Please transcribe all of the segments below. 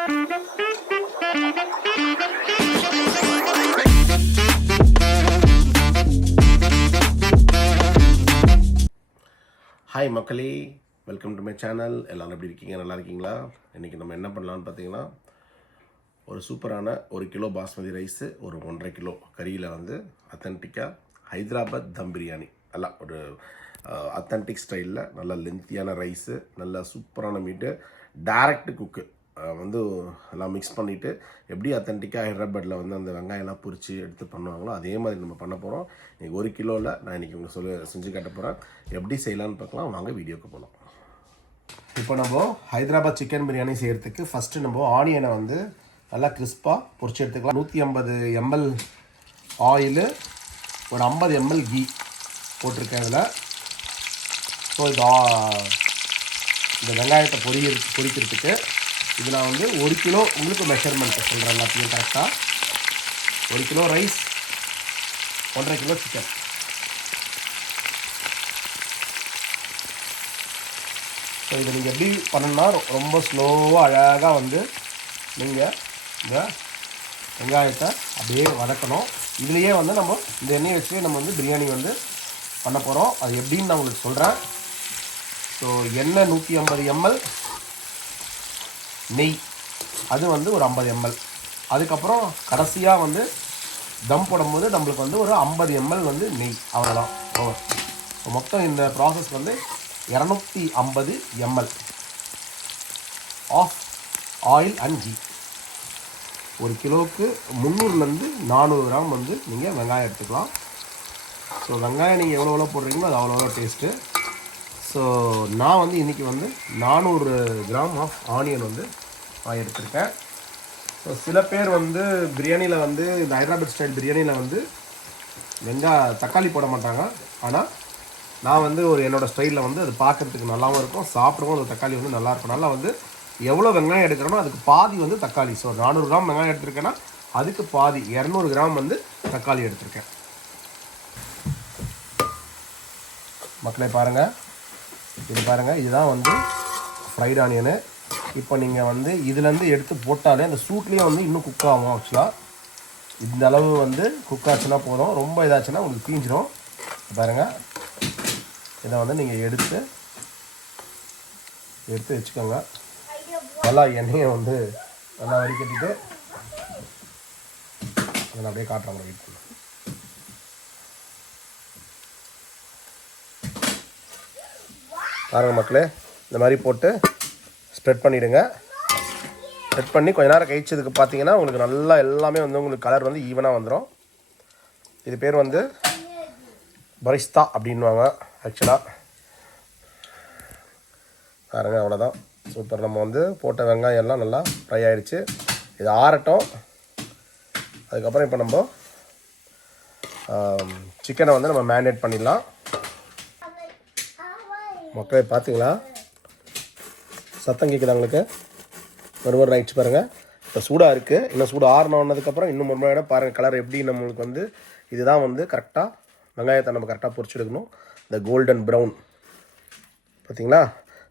Hi மக்களே, welcome to my channel. எல்லோரும் எப்படி இருக்கீங்க? நல்லா இருக்கீங்களா? இன்றைக்கி நம்ம என்ன பண்ணலான்னு பார்த்தீங்கன்னா, ஒரு சூப்பரான 1 கிலோ பாஸ்மதி ரைஸு, ஒரு 1.5 கிலோ கறியில் வந்து அத்தன்டிக்காக ஹைதராபாத் தம் பிரியாணி, நல்லா ஒரு அத்தன்டிக் ஸ்டைலில் நல்லா லென்த்தியான ரைஸு, நல்லா சூப்பரான மீட்டு, டேரக்ட் குக்கு வந்து எல்லாம் மிக்ஸ் பண்ணிவிட்டு எப்படி அத்தன்டிக்காக ஹைதராபாத்தில் வந்து அந்த வெங்காயம்லாம் பொரித்து எடுத்து பண்ணுவாங்களோ அதே மாதிரி நம்ம பண்ண போகிறோம். இன்றைக்கி 1 கிலோவில் நான் இன்றைக்கி உங்களுக்கு செஞ்சு காட்ட போகிறேன். எப்படி செய்யலான்னு பார்க்கலாம், வாங்க வீடியோக்கு போகலாம். இப்போ நம்ம ஹைதராபாத் சிக்கன் பிரியாணி செய்கிறதுக்கு ஃபஸ்ட்டு நம்ம ஆனியனை வந்து நல்லா கிறிஸ்பாக பொரிச்சு எடுத்துக்கலாம். 150 ml ஆயிலு, ஒரு 50 ml கீ போட்டிருக்கேன் இதில். ஸோ இந்த வெங்காயத்தை பொரிக்கிறதுக்கு இது நான் வந்து 1 கிலோ உங்களுக்கு மெஷர்மெண்ட்டு சொல்கிறேன் எல்லாத்தையும் கரெக்டாக. 1 kilo rice, 1.5 kilo chicken. So இதை நீங்கள் எப்படி பண்ணணும்னா ரொம்ப ஸ்லோவாக அழகாக வந்து நீங்கள் இந்த வெங்காயத்தை அப்படியே வதக்கணும். இதுலேயே வந்து நம்ம இந்த எண்ணெயை வச்சு நம்ம வந்து பிரியாணி வந்து பண்ண போகிறோம். அது எப்படின்னு நான் உங்களுக்கு சொல்கிறேன். ஸோ எண்ணெய் 150 ml, நெய் அது வந்து ஒரு 50 ml. அதுக்கப்புறம் கடைசியாக வந்து தம் போடும்போது நம்மளுக்கு வந்து ஒரு 50 ml வந்து நெய், அவ்வளோதான். ஸோ மொத்தம் இந்த ப்ராசஸ் வந்து 250 ml of oil and ghee. 1 கிலோவுக்கு 300லேருந்து 400 கிராம் வந்து நீங்கள் வெங்காயம் எடுத்துக்கலாம். ஸோ வெங்காயம் நீங்கள் எவ்வளோ போடுறீங்களோ அது அவ்வளோ டேஸ்ட்டு. ஸோ நான் வந்து இன்றைக்கி வந்து 400 கிராம் ஆஃப் ஆனியன் வந்து நான் எடுத்திருக்கேன். ஸோ சில பேர் வந்து பிரியாணியில் வந்து இந்த ஹைதராபாத் ஸ்டைல் பிரியாணியில் வந்து தக்காளி போட மாட்டாங்க. ஆனால் நான் வந்து ஒரு என்னோடய ஸ்டைலில் வந்து அது பார்க்குறதுக்கு நல்லாவும் இருக்கும், சாப்பிடவும் அந்த தக்காளி வந்து நல்லாயிருக்கும். நல்லா வந்து எவ்வளோ வெங்காயம் எடுக்கிறோனோ அதுக்கு பாதி வந்து தக்காளி. ஸோ 400 கிராம் வெங்காயம் எடுத்திருக்கேன்னா அதுக்கு பாதி 200 கிராம் வந்து தக்காளி எடுத்திருக்கேன். மக்களே பாருங்கள், இது பாருங்கள், இதுதான் வந்து ஃப்ரைட் ஆனியனு. இப்போ நீங்கள் வந்து இதுலேருந்து எடுத்து போட்டாலே அந்த சூட்லேயே வந்து இன்னும் குக் ஆகும். ஆக்சுவலாக இந்த அளவு வந்து குக் ஆச்சுன்னா போதும். ரொம்ப இதாச்சுன்னா உங்களுக்கு தீஞ்சிடும். பாருங்கள், இதை வந்து நீங்கள் எடுத்து வச்சுக்கோங்க. நல்லா எண்ணெயை வந்து நல்லா வடிகட்டிட்டு அதை அப்படியே காட்டுறாங்க. வெயிட் பண்ண பாருங்கள் மக்களே, இந்த மாதிரி போட்டு ஸ்ப்ரெட் பண்ணிவிடுங்க. ஸ்ப்ரெட் பண்ணி கொஞ்ச நேரம் கழிச்சதுக்கு பார்த்தீங்கன்னா உங்களுக்கு நல்லா எல்லாமே வந்து உங்களுக்கு கலர் வந்து ஈவனாக வந்துடும். இது பேர் வந்து பரிஸ்தா அப்படின்வாங்க ஆக்சுவலாக. பாருங்கள், அவ்வளோதான். சூப்பர். நம்ம வந்து போட்ட வெங்காயம் எல்லாம் நல்லா ஃப்ரை ஆகிடுச்சு. இது ஆறட்டும். அதுக்கப்புறம் இப்போ நம்ம சிக்கனை வந்து நம்ம மேரினேட் பண்ணிடலாம். மக்களே பார்த்தீங்களா, சத்தம் கேட்குது உங்களுக்கு? மறுபடியும் ஆயிடுச்சு பாருங்கள். இப்போ சூடாக இருக்குது. இன்னும் சூடு ஆறினதுக்கப்புறம் இன்னும் மறுபடியும் பாருங்கள் கலர் எப்படி நம்மளுக்கு வந்து. இதுதான் வந்து கரெக்டாக வெங்காயத்தை நம்ம கரெக்டாக பொரிச்செடுக்கணும். இந்த கோல்டன் ப்ரௌன் பார்த்தீங்களா?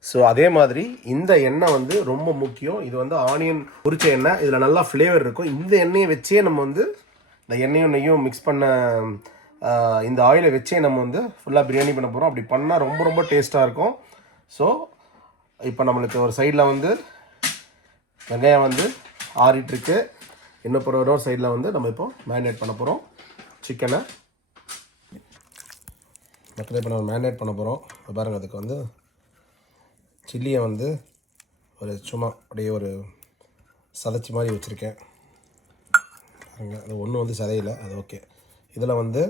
ஸோ அதே மாதிரி இந்த எண்ணெய் வந்து ரொம்ப முக்கியம். இது வந்து ஆனியன் பொரிச்ச எண்ணெய், இதில் நல்லா ஃப்ளேவர் இருக்கும். இந்த எண்ணெயை வச்சே நம்ம வந்து இந்த எண்ணெயும் நெய்யும் மிக்ஸ் பண்ண இந்த ஆயிலை வச்சே நம்ம வந்து ஃபுல்லாக பிரியாணி பண்ண போகிறோம். அப்படி பண்ணால் ரொம்ப ரொம்ப டேஸ்ட்டாக இருக்கும். ஸோ இப்போ நம்மளுக்கு ஒரு சைடில் வந்து வெங்காயம் வந்து ஆறிட்டுருக்கு. இன்னும் ஒரு சைடில் வந்து நம்ம இப்போ மேரினேட் பண்ண போகிறோம் சிக்கனை. மக்களே, இப்போ நம்ம மேரினேட் பண்ண போகிறோம். பாருங்கள், அதுக்கு வந்து சில்லியை வந்து ஒரு சும்மா அப்படியே ஒரு சதைச்சி மாதிரி வச்சுருக்கேன். அது ஒன்றும் வந்து சதையில்லை, அது ஓகே. இதில் வந்து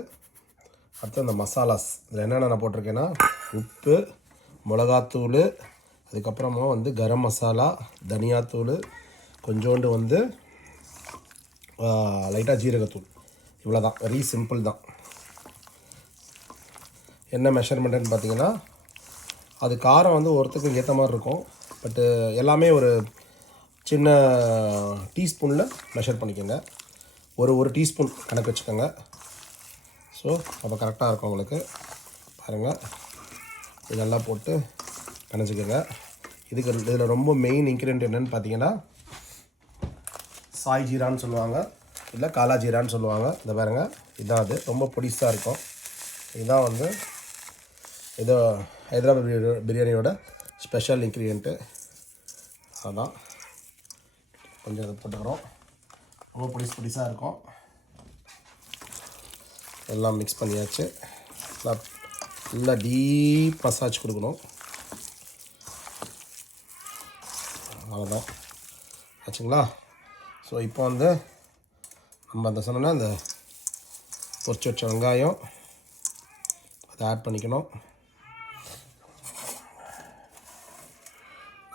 அடுத்து அந்த மசாலாஸ், இதில் என்னென்ன நான் போட்டிருக்கேன்னா உப்பு, மிளகாத்தூள், அதுக்கப்புறமா வந்து கரம் மசாலா, தனியாத்தூள், கொஞ்சோண்டு வந்து லைட்டாக ஜீரகத்தூள். இவ்வளோ தான், வெரி சிம்பிள் தான். என்ன மெஷர்மெண்ட்டுன்னு பார்த்தீங்கன்னா, அது காரம் வந்து ஒருத்தருக்கு ஏற்ற மாதிரி இருக்கும். பட்டு எல்லாமே ஒரு சின்ன டீஸ்பூனில் மெஷர் பண்ணிக்கோங்க. ஒரு டீஸ்பூன் கணக்கு வச்சுக்கோங்க. ஸோ அப்போ கரெக்டாக இருக்கும் உங்களுக்கு. பாருங்கள், இதெல்லாம் போட்டு கணச்சிக்கோங்க. இதில் ரொம்ப மெயின் இன்க்ரீடியன்ட் என்னென்னு பார்த்தீங்கன்னா சாய் ஜீரான்னு சொல்லுவாங்க, இல்லை காலா ஜீரான்னு சொல்லுவாங்க. இந்த பாருங்க, இதுதான் அது. ரொம்ப பொடிசாக இருக்கும். இதுதான் வந்து ஏதோ ஹைதராபாத் பிரியாணியோட ஸ்பெஷல் இன்க்ரீடியண்ட்டு. அதுதான் கொஞ்சம் அதை போட்டுக்கிறோம். ரொம்ப பொடிசாக இருக்கும். எல்லாம் மிக்ஸ் பண்ணியாச்சு. நல்லா டீப் மசாஜ் கொடுக்கணும். அவ்வளோதான் ஆச்சுங்களா. ஸோ இப்போ வந்து நம்ம அந்த சொன்னோன்னா அந்த பொரிச்சு வச்ச வெங்காயம் அதை ஆட் பண்ணிக்கணும்.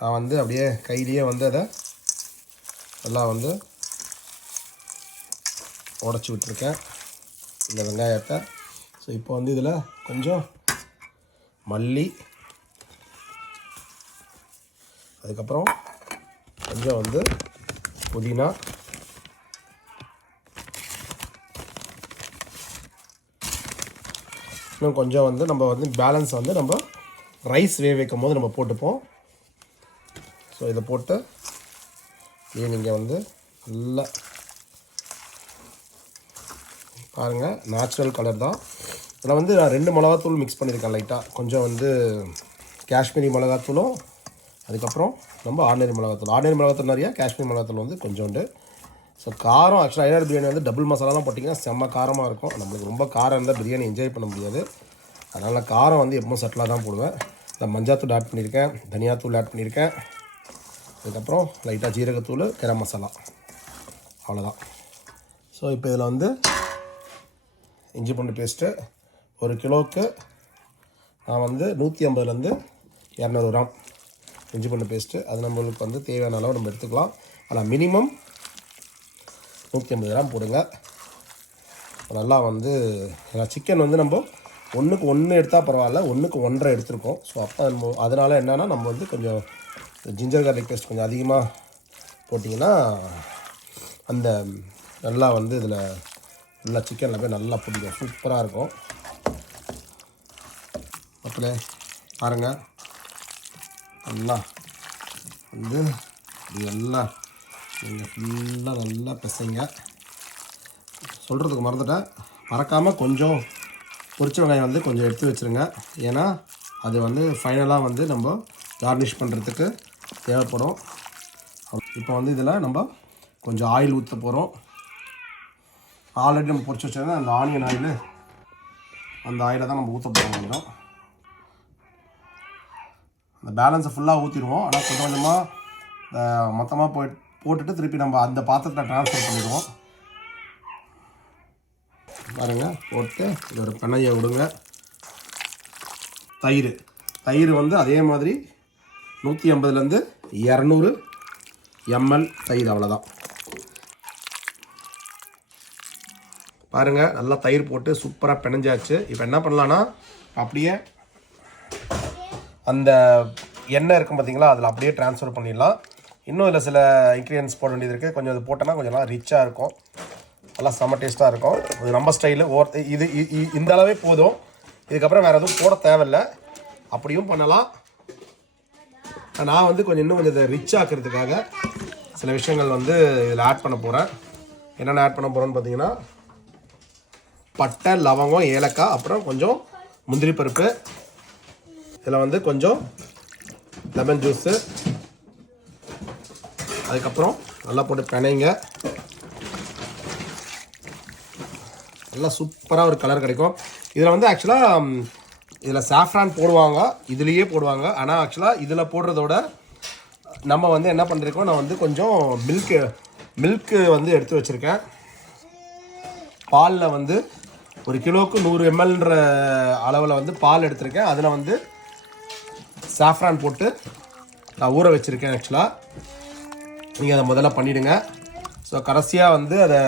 நான் வந்து அப்படியே கையிலேயே வந்து அதை எல்லாம் வந்து உடச்சி விட்டுருக்கேன் இந்த வெங்காயத்தை. ஸோ இப்போ வந்து இதில் கொஞ்சம் மல்லி, அதுக்கப்புறம் கொஞ்சம் வந்து புதினா, இன்னும் கொஞ்சம் வந்து நம்ம வந்து பேலன்ஸ் வந்து நம்ம ரைஸ் வேக வைக்கும் போது நம்ம போட்டுப்போம். ஸோ இதை போட்டு நீங்கள் வந்து நல்லா பாருங்கள், நேச்சுரல் கலர் தான். இதில் வந்து நான் 2 மிளகாத்தூள் மிக்ஸ் பண்ணியிருக்கேன் லைட்டாக. கொஞ்சம் வந்து காஷ்மீரி மிளகாத்தூளும், அதுக்கப்புறம் நம்ம ஆர்டினரி மிளகாத்தூள் நிறையா, காஷ்மீரி மிளகாத்தூள் வந்து கொஞ்சோண்டு. ஸோ காரம் ஆக்சுவலாக ஹைதராபாத் பிரியாணி வந்து டபுள் மசாலாலாம் போட்டிங்கன்னா செம்ம காரமாக இருக்கும். நம்மளுக்கு ரொம்ப காரம் இருந்தால் பிரியாணி என்ஜாய் பண்ண முடியாது. அதனால் காரம் வந்து எப்பவும் சட்டிலாக தான் போடுவேன். இந்த மஞ்சாத்தூள் ஆட் பண்ணியிருக்கேன், தனியாத்தூள் ஆட் பண்ணியிருக்கேன், அதுக்கப்புறம் லைட்டாக ஜீரகத்தூள், கரம் மசாலா, அவ்வளோதான். ஸோ இப்போ இதில் வந்து இஞ்சி பூண்டு பேஸ்ட்டு 1 கிலோவுக்கு நான் வந்து 150லேருந்து 200 கிராம் இஞ்சி பூண்டு பேஸ்ட்டு. அது நம்மளுக்கு வந்து தேவையான அளவு நம்ம எடுத்துக்கலாம். ஆனால் மினிமம் 150 கிராம் போடுங்க. நல்லா வந்து சிக்கன் வந்து நம்ம 1க்கு 1 எடுத்தால் பரவாயில்ல, 1க்கு 1.5 எடுத்துருக்கோம். ஸோ அப்போ அதனால் என்னென்னா நம்ம வந்து கொஞ்சம் ஜிஞ்சர் கார்லிக் பேஸ்ட் கொஞ்சம் அதிகமாக போட்டிங்கன்னா அந்த நல்லா வந்து இதில் நல்லா சிக்கனில் போய் நல்லா பிடிக்கும், சூப்பராக இருக்கும். மக்களே பாருங்கள், நல்லா வந்து இது எல்லாம் நீங்கள் ஃபுல்லாக நல்லா பிசைங்க. சொல்கிறதுக்கு மறந்துட்டேன், மறக்காமல் கொஞ்சம் பொரிச்ச வெங்காயம் வந்து கொஞ்சம் எடுத்து வச்சுருங்க. ஏன்னா அது வந்து ஃபைனலாக வந்து நம்ம கார்னிஷ் பண்ணுறதுக்கு தேவைப்படும். இப்போ வந்து இதில் நம்ம கொஞ்சம் ஆயில் ஊற்ற போகிறோம். ஆல்ரெடி நம்ம பொரிச்சு வச்சோன்னா அந்த ஆனியன் ஆயில், அந்த ஆயிலை தான் நம்ம ஊற்ற போகிறோம். கொஞ்சம் அந்த பேலன்ஸை ஃபுல்லாக ஊற்றிடுவோம். ஆனால் கொஞ்சம் கொஞ்சமாக மொத்தமாக போட்டுட்டு திருப்பி நம்ம அந்த பாத்திரத்தில் ட்ரான்ஸ்ஃபர் பண்ணிடுவோம். பாருங்கள், போட்டு இது ஒரு பெண்ணையை விடுங்க. தயிர் வந்து அதே மாதிரி 150லேருந்து 200 ml தயிர், அவ்வளோதான். பாருங்கள், நல்லா தயிர் போட்டு சூப்பராக பிணைஞ்சாச்சு. இப்போ என்ன பண்ணலான்னா அப்படியே அந்த எண்ணெய் இருக்கும் பார்த்தீங்களா, அதில் அப்படியே ட்ரான்ஸ்ஃபர் பண்ணிடலாம். இன்னும் இதில் சில இன்க்ரீடியன்ஸ் போட வேண்டியது இருக்குது. கொஞ்சம் அது போட்டோன்னா கொஞ்சம் நல்லா ரிச்சாக இருக்கும், நல்லா செம்ம டேஸ்ட்டாக இருக்கும். இது நம்ம ஸ்டைலு. இது இந்த அளவே போதும். இதுக்கப்புறம் வேறு எதுவும் போட தேவையில்லை. அப்படியும் பண்ணலாம். நான் வந்து இன்னும் கொஞ்சம் இதை ரிச் ஆக்கிறதுக்காக சில விஷயங்கள் வந்து இதில் ஆட் பண்ண போகிறேன். என்னென்ன ஆட் பண்ண போகிறேன்னு பார்த்தீங்கன்னா, பட்டை, லவங்கம், ஏலக்காய், அப்புறம் கொஞ்சம் முந்திரி பருப்பு, இதில் வந்து கொஞ்சம் லெமன் ஜூஸு, அதுக்கப்புறம் நல்லா போட்டு பிணைங்க. நல்லா சூப்பராக ஒரு கலர் கிடைக்கும். இதில் வந்து ஆக்சுவலாக இதில் சாஃப்ரான் போடுவாங்க, இதுலேயே போடுவாங்க. ஆனால் ஆக்சுவலாக இதில் போடுறதோட நம்ம வந்து என்ன பண்ணிருக்கோம், நான் வந்து கொஞ்சம் மில்க்கு வந்து எடுத்து வச்சுருக்கேன். பாலில் வந்து 1 கிலோவுக்கு 100 mlன்ற அளவில் வந்து பால் எடுத்திருக்கேன். அதில் வந்து சாஃப்ரான் போட்டு நான் ஊற வச்சுருக்கேன். ஆக்சுவலாக நீங்கள் அதை முதல்ல பண்ணிவிடுங்க. ஸோ கடைசியாக வந்து அதை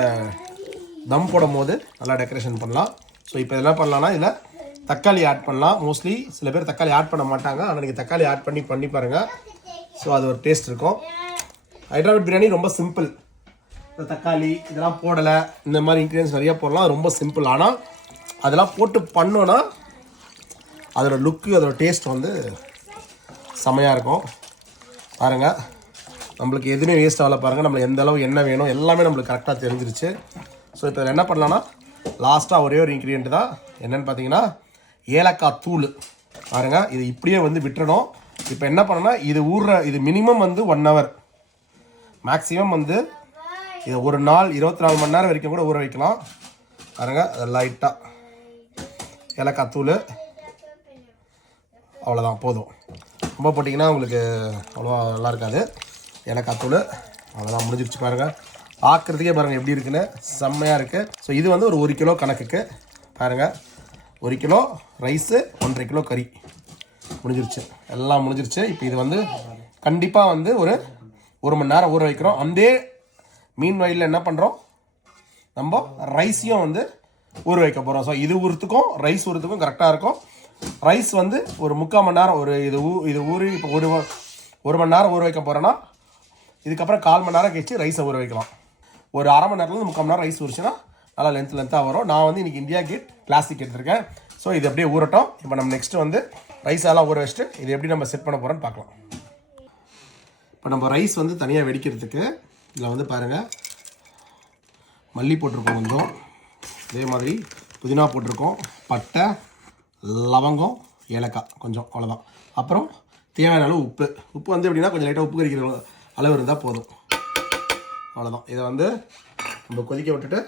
தம் போடும் போது நல்லா டெக்கரேஷன் பண்ணலாம். ஸோ இப்போ இதெல்லாம் பண்ணலான்னா இதில் தக்காளி ஆட் பண்ணலாம். மோஸ்ட்லி சில பேர் தக்காளி ஆட் பண்ண மாட்டாங்க. ஆனால் நீங்கள் தக்காளி ஆட் பண்ணி பாருங்கள். ஸோ அது ஒரு டேஸ்ட் இருக்கும். ஹைதராபாத் பிரியாணி ரொம்ப சிம்பிள். இந்த தக்காளி இதெல்லாம் போடலை, இந்த மாதிரி இன்க்ரீடியன்ஸ் நிறையா போடலாம், ரொம்ப சிம்பிள். ஆனால் அதெல்லாம் போட்டு பண்ணோன்னா அதோடய லுக்கு, அதோடய டேஸ்ட் வந்து செமையாக இருக்கும். பாருங்கள், நம்மளுக்கு எதுவுமே வேஸ்ட் ஆகல பாருங்கள். நம்மளுக்கு எந்த அளவு எண்ணெய் வேணும் எல்லாமே நம்மளுக்கு கரெக்டாக தெரிஞ்சிருச்சு. ஸோ இப்போ என்ன பண்ணலான்னா லாஸ்ட்டாக ஒரே ஒரு இன்க்ரீடியன்ட் தான், என்னென்னு பார்த்தீங்கன்னா ஏலக்காய் தூள். பாருங்கள், இது இப்படியே வந்து விட்டுறணும். இப்போ என்ன பண்ணணும்னா இது மினிமம் வந்து 1 hour, மேக்ஸிமம் வந்து இதை ஒரு நாள் 24 மணி நேரம் வரைக்கும் கூட ஊற வைக்கலாம். பாருங்கள், லைட்டாக ஏலக்காய் தூள் அவ்வளோதான், போதும். ரொம்ப போட்டிங்கன்னா உங்களுக்கு அவ்வளோவா நல்லா இருக்காது. ஏலக்காய் தூள் அவ்வளோதான், முடிஞ்சிருச்சு. பாருங்கள், பார்க்குறதுக்கே பாருங்கள் எப்படி இருக்குன்னு, செம்மையாக இருக்குது. ஸோ இது வந்து ஒரு 1 கிலோ கணக்குக்கு பாருங்கள், 1 கிலோ ரைஸு 1.5 கிலோ கறி முடிஞ்சிருச்சு, எல்லாம் முடிஞ்சிருச்சு. இப்போ இது வந்து கண்டிப்பாக வந்து ஒரு மணி நேரம் ஊற வைக்கிறோம். அதே மீன் வயலில் என்ன பண்ணுறோம், நம்ம ரைஸையும் வந்து ஊற வைக்க போகிறோம். ஸோ இது ஊறத்துக்கும் ரைஸ் ஊறத்துக்கும் கரெக்டாக இருக்கும். ரைஸ் வந்து ஒரு 3/4 மணி நேரம் இது ஊறி இப்போ ஒரு மணி நேரம் ஊற வைக்க போகிறோன்னா இதுக்கப்புறம் 1/4 மணி நேரம் கழிச்சு ரைஸை ஊற வைக்கலாம். ஒரு அரை மணி நேரத்துலேருந்து 3/4 மணி நேரம் ரைஸ் ஊறிச்சுன்னா நல்லா லென்த்தாக வரும். நான் வந்து இன்றைக்கி இந்தியா கேட் கிளாசிக் எடுத்திருக்கேன். ஸோ இது அப்படியே ஊறட்டும். இப்போ நம்ம நெக்ஸ்ட்டு வந்து ரைஸ் எல்லாம் ஊற வச்சுட்டு இது எப்படி நம்ம செட் பண்ண போகிறோன்னு பார்க்கலாம். இப்போ நம்ம ரைஸ் வந்து தனியாக வெடிக்கிறதுக்கு இதில் வந்து பாருங்கள், மல்லி போட்டிருக்கோம் கொஞ்சம், அதே மாதிரி புதினா போட்டிருக்கோம், பட்டை, லவங்கம், ஏலக்காய் கொஞ்சம், அவ்வளோதான். அப்புறம் தேவையான அளவு உப்பு வந்து எப்படின்னா கொஞ்சம் லைட்டாக உப்பு கறிக்கிற அளவு இருந்தால் போதும், அவ்வளோதான். இதை வந்து நம்ம கொதிக்க விட்டுட்டு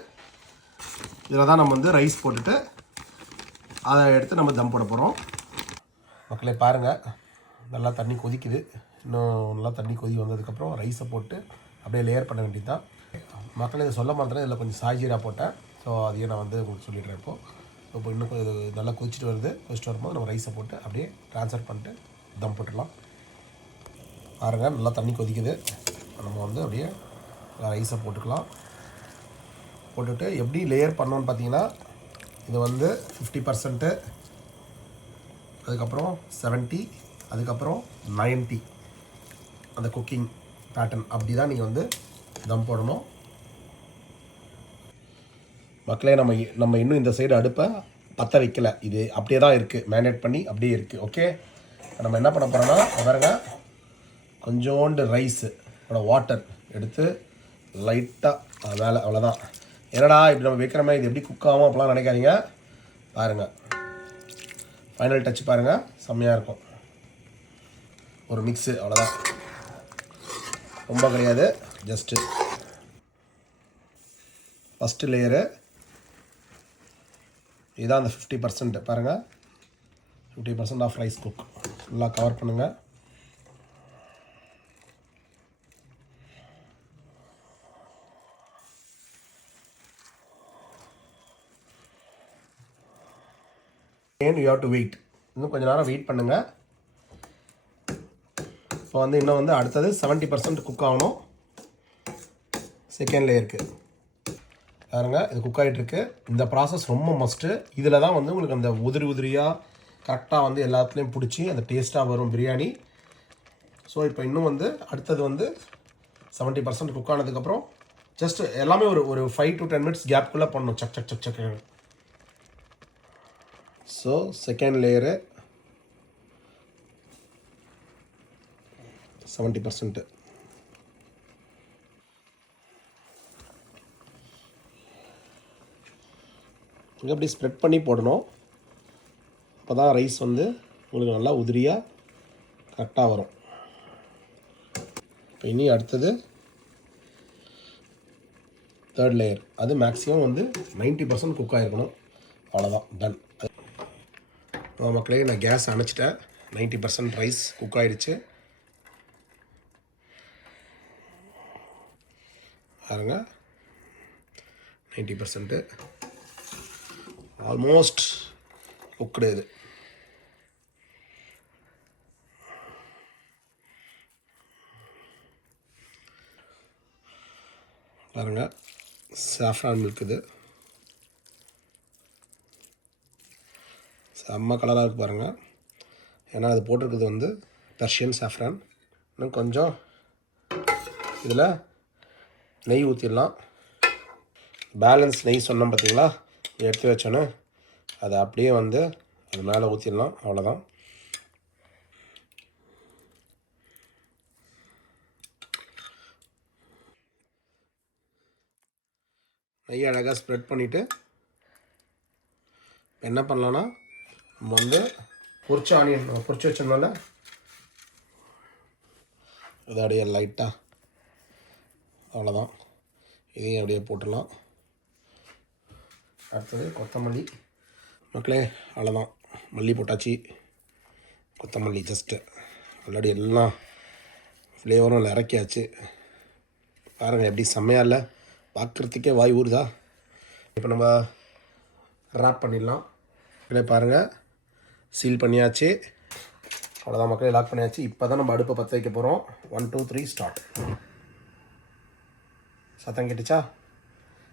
இதில் தான் நம்ம வந்து ரைஸ் போட்டுட்டு அதை எடுத்து நம்ம தம் போட போகிறோம். மக்களே பாருங்கள், நல்லா தண்ணி கொதிக்குது. இன்னும் நல்லா தண்ணி கொதி வந்ததுக்கப்புறம் ரைஸை போட்டு அப்படியே லேயர் பண்ண வேண்டியது தான். மக்களே இதை சொல்ல மாட்டேன், இதில் கொஞ்சம் சாய்ஜீரா போட்டேன். ஸோ அதையே நான் வந்து உங்களுக்கு சொல்லிடுறேன். இப்போ இன்னும் கொஞ்சம் நல்லா கொதிச்சுட்டு வரும்போது நம்ம ரைஸை போட்டு அப்படியே ட்ரான்ஸ்ஃபர் பண்ணிட்டு தம் போட்டுடலாம். பாருங்கள், நல்லா தண்ணி கொதிக்குது. நம்ம வந்து அப்படியே ரைஸை போட்டுக்கலாம். போட்டுட்டு எப்படி லேயர் பண்ணோன்னு பார்த்தீங்கன்னா, இது வந்து 50%, அதுக்கப்புறம் 70, அதுக்கப்புறம் 90, அந்த குக்கிங் பேட்டர்ன் அப்படி தான் நீங்கள் வந்து தம் போடணும். மக்களே, நம்ம இன்னும் இந்த சைடு அடுப்பை பற்ற வைக்கல, இது அப்படியே தான் இருக்குது, மேரினேட் பண்ணி அப்படியே இருக்குது. ஓகே, நம்ம என்ன பண்ண போகிறோன்னா பாருங்க, கொஞ்சோண்டு ரைஸு வாட்டர் எடுத்து லைட்டாக மேலே, அவ்வளோதான். என்னடா இப்படி நம்ம வைக்கிற மாதிரி இது எப்படி குக் ஆகும் அப்படிலாம் நினைக்காதீங்க. பாருங்கள், ஃபைனல் டச் பாருங்கள், செம்மையாக இருக்கும். ஒரு மிக்ஸு, அவ்வளோதான், ரொம்ப கிடையாது. ஜஸ்ட்டு ஃபஸ்ட்டு லேயரு இதுதான் அந்த 50%. பாருங்கள், 50% ஆஃப் ரைஸ் குக் ஃபுல்லாக கவர் பண்ணுங்கள். யூ ஹேவ் டு வெயிட், இன்னும் கொஞ்சம் நேரம் வெயிட் பண்ணுங்கள். இப்போ வந்து இன்னும் வந்து அடுத்தது 70% குக் ஆகணும். செகண்ட் லேயருக்கு பாருங்க, இது குக் ஆகிட்டுருக்கு. இந்த ப்ராசஸ் ரொம்ப மஸ்ட்டு. இதில் தான் வந்து உங்களுக்கு அந்த உதிரியாக கரெக்டாக வந்து எல்லாத்துலேயும் பிடிச்சி அந்த டேஸ்ட்டாக வரும் பிரியாணி. ஸோ இப்போ இன்னும் வந்து அடுத்தது வந்து 70% குக் ஆனதுக்கப்புறம் ஜஸ்ட் எல்லாமே ஒரு 5 to 10 minutes கேப்புக்குள்ளே பண்ணணும். சக் சக் சக் சக். So second layer 70%. இங்கே அப்படி ஸ்ப்ரெட் பண்ணி போடணும். அப்போ தான் ரைஸ் வந்து உங்களுக்கு நல்லா உதிரியாக கரெக்டாக வரும். இப்போ இனி அடுத்தது தேர்ட் லேயர், அது மேக்ஸிமம் வந்து 90% குக் ஆகிருக்கணும். அவ்வளோதான், டன். மக்களே, நான் கேஸ் அணைச்சிட்டேன். 90% ரைஸ் குக் ஆகிடுச்சு. பாருங்க, 90% ஆல்மோஸ்ட் குக்டு. இது பாருங்க, சாஃப்ரான் மில்க், இது செம்ம கலராக இருக்குது பாருங்கள். ஏன்னா அது போட்டிருக்குது வந்து பெர்ஷியன் சாஃப்ரான். இன்னும் கொஞ்சம் இதில் நெய் ஊற்றிடலாம். பேலன்ஸ் நெய் சொன்னோம் பார்த்தீங்களா, எடுத்து வச்சோன்னே அதை அப்படியே வந்து அது மேலே ஊற்றிடலாம். அவ்வளோதான். நெய் அழகாக ஸ்ப்ரெட் பண்ணிவிட்டு என்ன பண்ணலான்னா நம்ம வந்து பொரிச்ச ஆனியன் பொரிச்சு வச்சோம்னால இதை அப்படியே லைட்டாக அவ்வளோதான், இதையும் அப்படியே போட்டுடலாம். அடுத்தது கொத்தமல்லி மக்களே, அவ்வளோதான், மல்லி போட்டாச்சு. கொத்தமல்லி ஜஸ்ட்டு ஆல்ரெடி எல்லாம் ஃப்ளேவரும் இல்லை இறக்கியாச்சு. பாருங்கள் எப்படி செம்மையாக இல்லை, பார்க்குறதுக்கே வாய் ஊறுதா. இப்போ நம்ம ராப் பண்ணிடலாம். மக்களே பாருங்கள், சீல் பண்ணியாச்சு. அவ்வளோதான் மக்களே, லாக் பண்ணியாச்சு. இப்போ தான் நம்ம அடுப்பை பற்ற வைக்க போகிறோம். 1 2 3 ஸ்டார்ட். சத்தம் கேட்டுச்சா?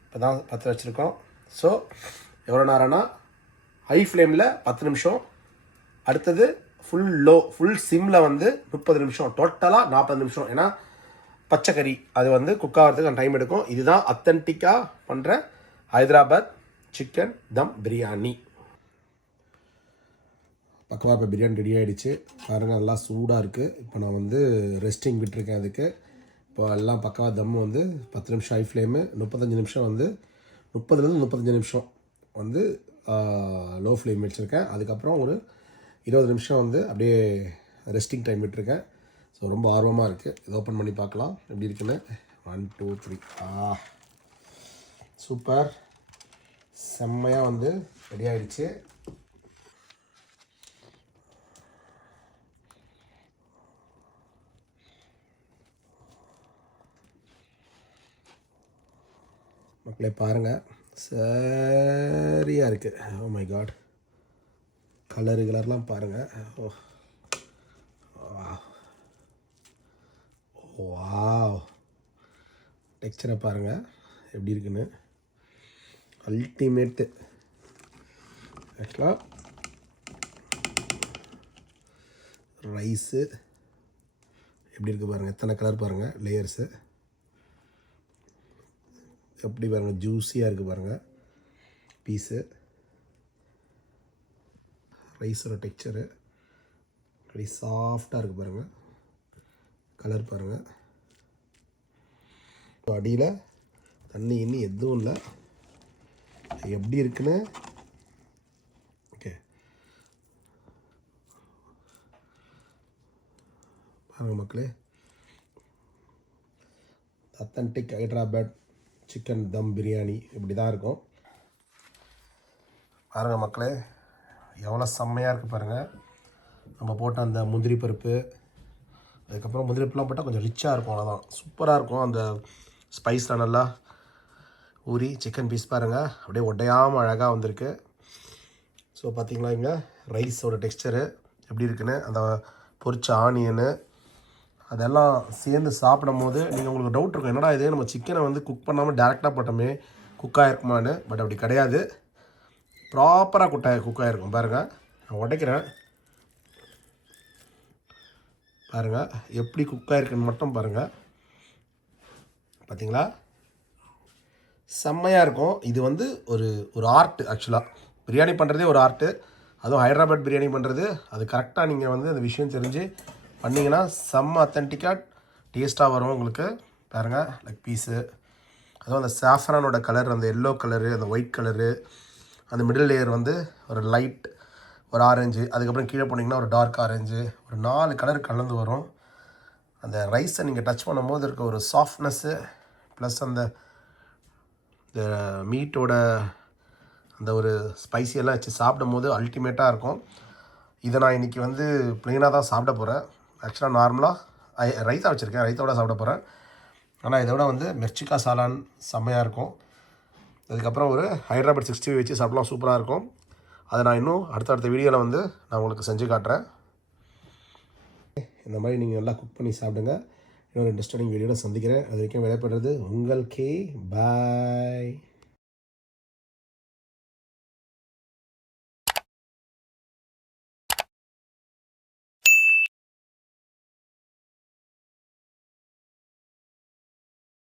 இப்போ தான் பற்ற வச்சுருக்கோம். ஸோ எவ்வளோ நேரம்னா ஹை ஃப்ளேமில் 10 நிமிஷம், அடுத்தது ஃபுல் சிம்மில் வந்து 30 நிமிஷம், டோட்டலாக 40 நிமிஷம். ஏன்னா பச்சைக்கறி அது வந்து குக் ஆகிறதுக்கு டைம் எடுக்கும். இதுதான் அத்தன்டிக்காக பண்ணுற ஹைதராபாத் சிக்கன் தம் பிரியாணி. பக்கமாக இப்போ பிரியாணி ரெடி ஆகிடுச்சு. பாருங்கள் நல்லா சூடாக இருக்குது. இப்போ நான் வந்து ரெஸ்டிங் விட்டுருக்கேன் அதுக்கு. இப்போ எல்லாம் பக்கமாக தம் வந்து 10 நிமிஷம் ஹை ஃப்ளேமு, 35 நிமிஷம் வந்து 30லேருந்து 35 நிமிஷம் வந்து லோ ஃப்ளேம் வச்சுருக்கேன். அதுக்கப்புறம் ஒரு 20 நிமிஷம் வந்து அப்படியே ரெஸ்டிங் டைம் விட்டுருக்கேன். ஸோ ரொம்ப ஆர்வமாக இருக்குது. இதை ஓப்பன் பண்ணி பார்க்கலாம் எப்படி இருக்குன்னு. 1 2 3 சூப்பர், செம்மையாக வந்து ரெடி ஆகிடுச்சு. மக்களே பாருங்கள், சரியாக இருக்குது. ஓ மை காட், கலர்லாம் பாருங்கள். வாவ், டெக்ஸ்சரை பாருங்கள் எப்படி இருக்குன்னு. அல்டிமேட்டு. ஆக்சுவலாக ரைஸு எப்படி இருக்குது பாருங்கள், எத்தனை கலர் பாருங்கள், லேயர்ஸு எப்படி பாருங்கள், ஜூஸியாக இருக்குது பாருங்கள் பீஸு. ரைஸோட டெக்ஸ்சரு அப்படி சாஃப்டாக இருக்குது பாருங்கள். கலர் பாருங்கள். அடியில் தண்ணி இன்னும் எதுவும் இல்லை. எப்படி இருக்குன்னு ஓகே பாருங்கள் மக்களே. அத்தன்டிக் ஹைதராபாத் சிக்கன் தம் பிரியாணி இப்படி தான் இருக்கும். பாருங்கள் மக்களே, எவ்வளோ செம்மையாக இருக்குது பாருங்கள். நம்ம போட்ட அந்த முந்திரி பருப்பு, அதுக்கப்புறம் முந்திரி பருப்புலாம் போட்டால் கொஞ்சம் ரிச்சாக இருக்கும். அவ்வளோதான், சூப்பராக இருக்கும். அந்த ஸ்பைஸ்லாம் நல்லா ஊறி சிக்கன் பீஸ் பாருங்கள் அப்படியே ஒட்டையாமல் அழகாக வந்திருக்கு. ஸோ பார்த்திங்களா இங்கே ரைஸோட டெக்ஸ்சரு எப்படி இருக்குன்னு, அந்த பொரிச்ச ஆனியனு அதெல்லாம் சேர்ந்து சாப்பிடும் போது நீங்கள் உங்களுக்கு டவுட் இருக்கும், என்னடா இது நம்ம சிக்கனை வந்து குக் பண்ணாமல் டேரெக்டாக போட்டோமே குக் ஆகிருக்குமான்னு. பட் அப்படி கிடையாது, ப்ராப்பராக குக் ஆகிருக்கும். பாருங்கள், நான் உடைக்கிறேன் பாருங்கள் எப்படி குக் ஆகிருக்குன்னு மட்டும் பாருங்கள். பார்த்தீங்களா, செம்மையாக இருக்கும். இது வந்து ஒரு ஆர்ட். ஆக்சுவலாக பிரியாணி பண்ணுறதே ஒரு ஆர்ட்டு. அதுவும் ஹைதராபாத் பிரியாணி பண்ணுறது, அது கரெக்டாக நீங்கள் வந்து அந்த விஷயம் தெரிஞ்சு பண்ணிங்கன்னா செம்ம அத்தன்டிக்காக டேஸ்ட்டாக வரும் உங்களுக்கு. பாருங்கள் லைக் பீஸு, அதுவும் அந்த சாஃப்ரானோட கலர், அந்த எல்லோ கலரு, அந்த ஒயிட் கலரு, அந்த மிடில் லேயர் வந்து ஒரு லைட் ஒரு ஆரஞ்சு, அதுக்கப்புறம் கீழே போனீங்கன்னா ஒரு டார்க் ஆரஞ்சு, ஒரு 4 கலர் கலந்து வரும். அந்த ரைஸை நீங்கள் டச் பண்ணும்போது இருக்க ஒரு சாஃப்ட்னஸ்ஸு ப்ளஸ் அந்த மீட்டோட அந்த ஒரு ஸ்பைசியெல்லாம் வச்சு சாப்பிடும் போது அல்டிமேட்டாக இருக்கும். இதை நான் இன்றைக்கி வந்து ப்ளெயினாக தான் சாப்பிட போகிறேன். ஆக்சுவலாக நார்மலாக ரைத்தா வச்சுருக்கேன், ரைத்தோட சாப்பிட போகிறேன். ஆனால் இதோட வந்து மெர்ச்சிக்கா சாலான் செம்மையாக இருக்கும். அதுக்கப்புறம் ஒரு ஹைதராபாத் 60 வச்சு சாப்பிட்லாம், சூப்பராக இருக்கும். அதை நான் இன்னும் அடுத்த வீடியோவில் வந்து நான் உங்களுக்கு செஞ்சு காட்டுறேன். இந்த மாதிரி நீங்கள் நல்லா குக் பண்ணி சாப்பிடுங்க. இன்னொரு இன்ட்ரெஸ்டிங் வீடியோவில் சந்திக்கிறேன். அது வரைக்கும் விடைபெறுறது உங்கள் கே. பாய்.